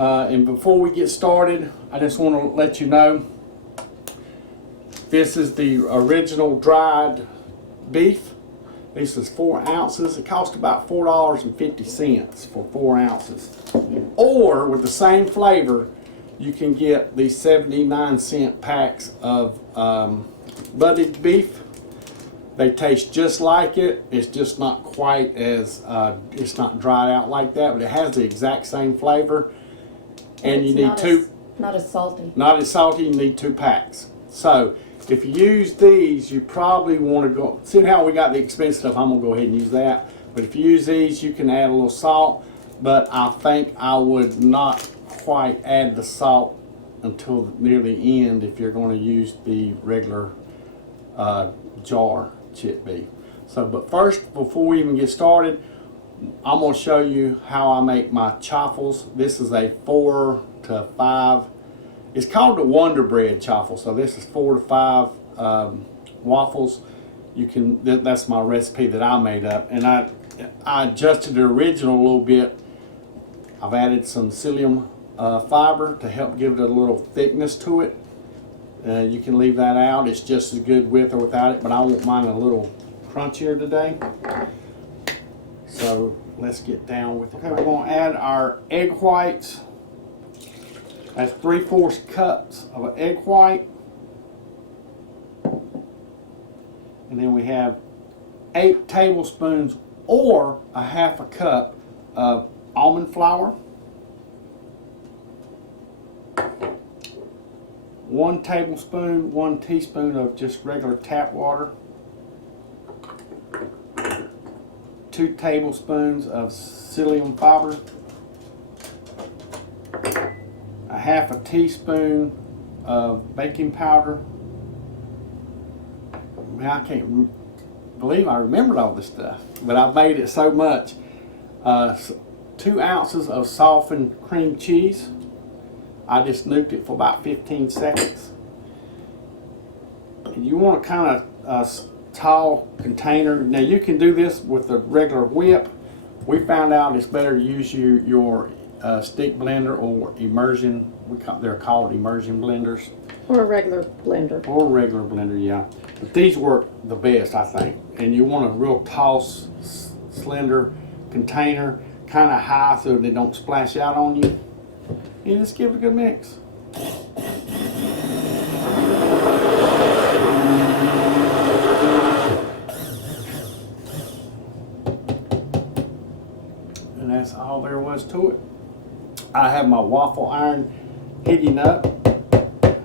And before we get started, I just want to let you know this is the original dried beef. This is 4 ounces. It costs about $4.50 for 4 ounces. Or with the same flavor, you can get the 79-cent packs of Buddig beef. They taste just like it. It's just not quite as, it's not dried out like that, but it has the exact same flavor. And you need not as salty. Not as salty, you need 2 packs. So, if you use these, you probably want to go, see how we got the expensive stuff, I'm going to go ahead and use that. But if you use these, you can add a little salt, but I think I would not quite add the salt until near the end if you're going to use the regular jar chip beef. So, but first, before we even get started, I'm going to show you how I make my chaffles. This is a 4 to 5. It's called the Wonder Bread chaffle. So this is 4 to 5 waffles. You can. That's my recipe that I made up, and I adjusted the original a little bit. I've added some psyllium fiber to help give it a little thickness to it. You can leave that out. It's just as good with or without it, but I want mine a little crunchier today. So let's get down with it. Okay, we're going to add our egg whites. That's 3/4 cups of an egg white. And then we have 8 tablespoons or a 1/2 cup of almond flour. 1 tablespoon, 1 teaspoon of just regular tap water. 2 tablespoons of psyllium fiber. 1/2 teaspoon of baking powder. Man, I can't believe I remembered all this stuff, but I've made it so much. 2 ounces of softened cream cheese. I just nuked it for about 15 seconds. And you want a kind of tall container. Now you can do this with a regular whip. We found out it's better to use your stick blender or immersion. They're called immersion blenders. Or a regular blender. Or a regular blender, yeah. But these work the best, I think. And you want a real tall, slender container, kind of high so they don't splash out on you. And just give it a good mix. And that's all there was to it. I have my waffle iron heating up.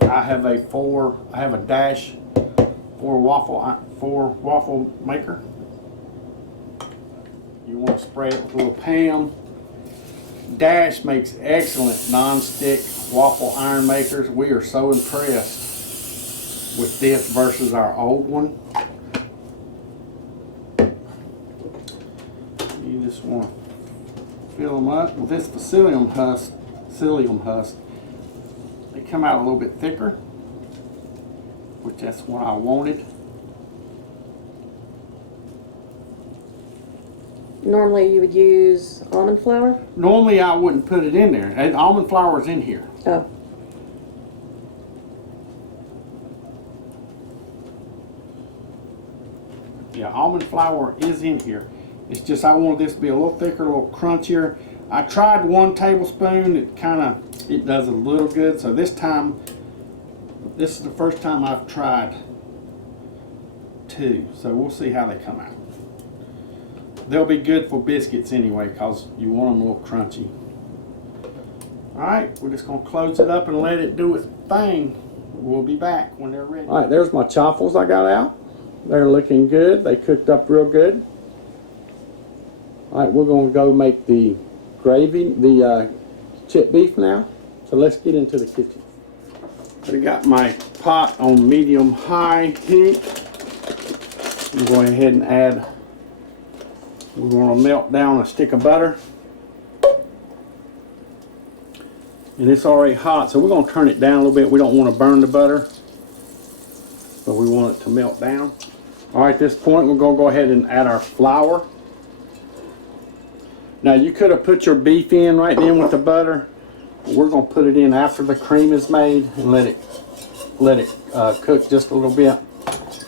I have a Dash 4 waffle maker. You want to spray it with a little Pam. Dash makes excellent non-stick waffle iron makers. We are so impressed with this versus our old one. You just want to fill them up with this psyllium husk. They come out a little bit thicker, which that's what I wanted. Normally you would use almond flour? Normally I wouldn't put it in there. And almond flour is in here. Oh. Yeah, almond flour is in here. It's just I wanted this to be a little thicker, a little crunchier. I tried 1 tablespoon. It does a little good. So this is the first time I've tried 2. So we'll see how they come out. They'll be good for biscuits anyway because you want them a little crunchy. Alright, we're just going to close it up and let it do its thing. We'll be back when they're ready. Alright, there's my chaffles I got out. They're looking good. They cooked up real good. Alright, we're going to go make the gravy, the chip beef now. So let's get into the kitchen. I got my pot on medium-high heat. I'm going ahead and add, we're going to melt down a stick of butter. And it's already hot, so we're going to turn it down a little bit. We don't want to burn the butter, but we want it to melt down. Alright, at this point we're going to go ahead and add our flour. Now you could have put your beef in right then with the butter, We're going to put it in after the cream is made and let it cook just a little bit.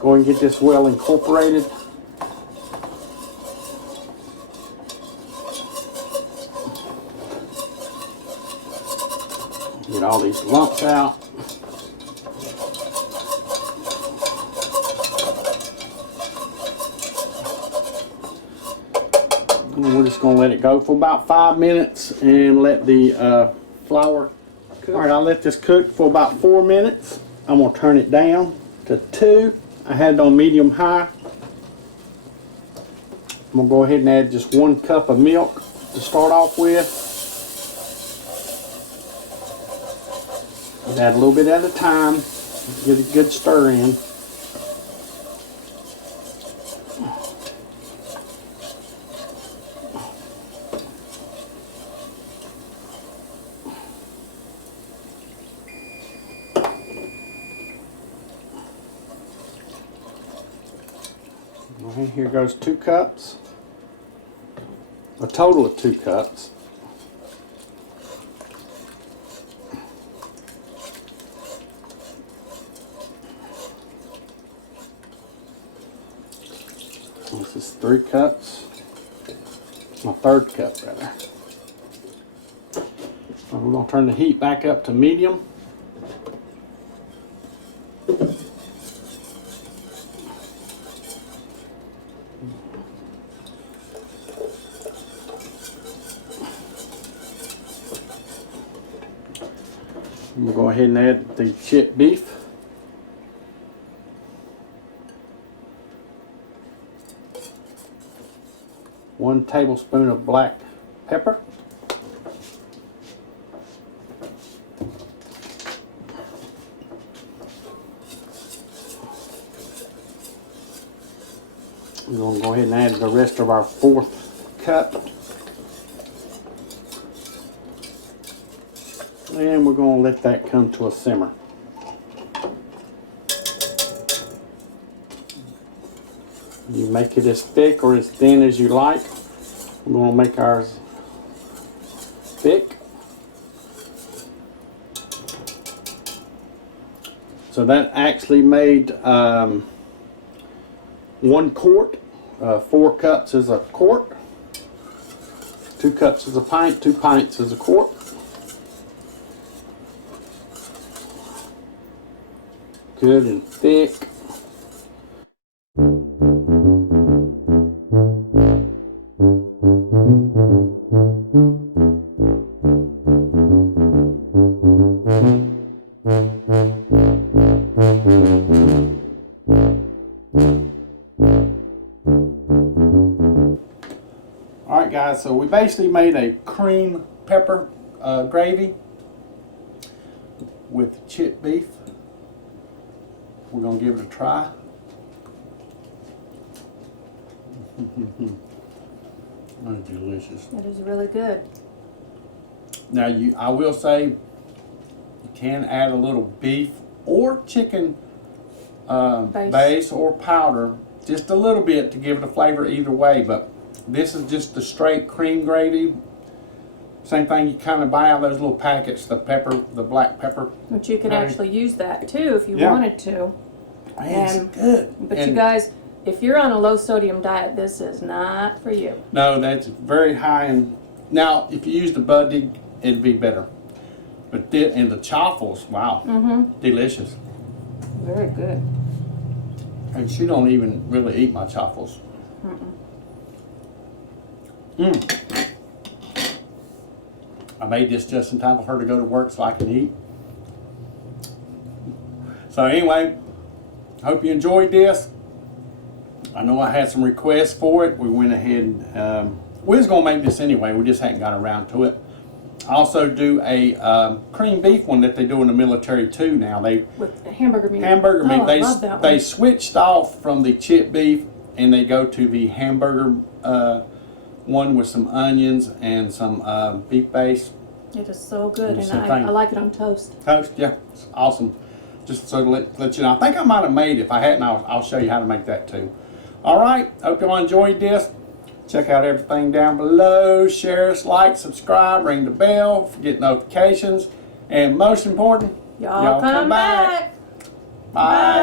Go and get this well incorporated. Get all these lumps out. And we're just going to let it go for about 5 minutes and let the flour cook. All right, I'll let this cook for about 4 minutes. I'm going to turn it down to 2. I had it on medium high. I'm going to go ahead and add just 1 cup of milk to start off with. Add a little bit at a time. Get a good stir in. Okay, here goes 2 cups. A total of 2 cups. This is 3 cups. My 3rd cup, rather. So we're going to turn the heat back up to medium. We'll go ahead and add the chipped beef. One tablespoon of black pepper. We're going to go ahead and add the rest of our 4th cup. And we're going to let that come to a simmer. You make it as thick or as thin as you like. We're going to make ours thick. So that actually made 1 quart. 4 cups is a quart. 2 cups is a pint. 2 pints is a quart. Good and thick. Alright guys, so we basically made a cream pepper gravy with chipped beef. We're going to give it a try. That's delicious. It is really good. Now I will say you can add a little beef or chicken base or powder, just a little bit to give it a flavor either way, but this is just the straight cream gravy. Same thing you kind of buy out those little packets, the pepper, the black pepper. But you could actually use that too if you wanted to. It's good. But you guys, if you're on a low sodium diet, this is not for you. No, that's very high in. Now, if you use the Buddig, it'd be better. But and the chaffles, wow, delicious. Very good. And she don't even really eat my chaffles. I made this just in time for her to go to work so I can eat. So anyway, hope you enjoyed this. I know I had some requests for it. We went ahead and we was gonna make this anyway. We just hadn't got around to it. I also do a cream beef one that they do in the military too now. They with hamburger meat. Hamburger meat. I love that They one. switched off from the chipped beef and they go to the hamburger one with some onions and some beef base. It is so good, and Same I thing. like it on toast. Toast, yeah, it's awesome. Just so to let you know. I think I might have made it. If I hadn't, I'll show you how to make that too. All right, hope you all enjoyed this. Check out everything down below. Share us, like, subscribe, ring the bell, get notifications. And most important, Y'all come back. Bye.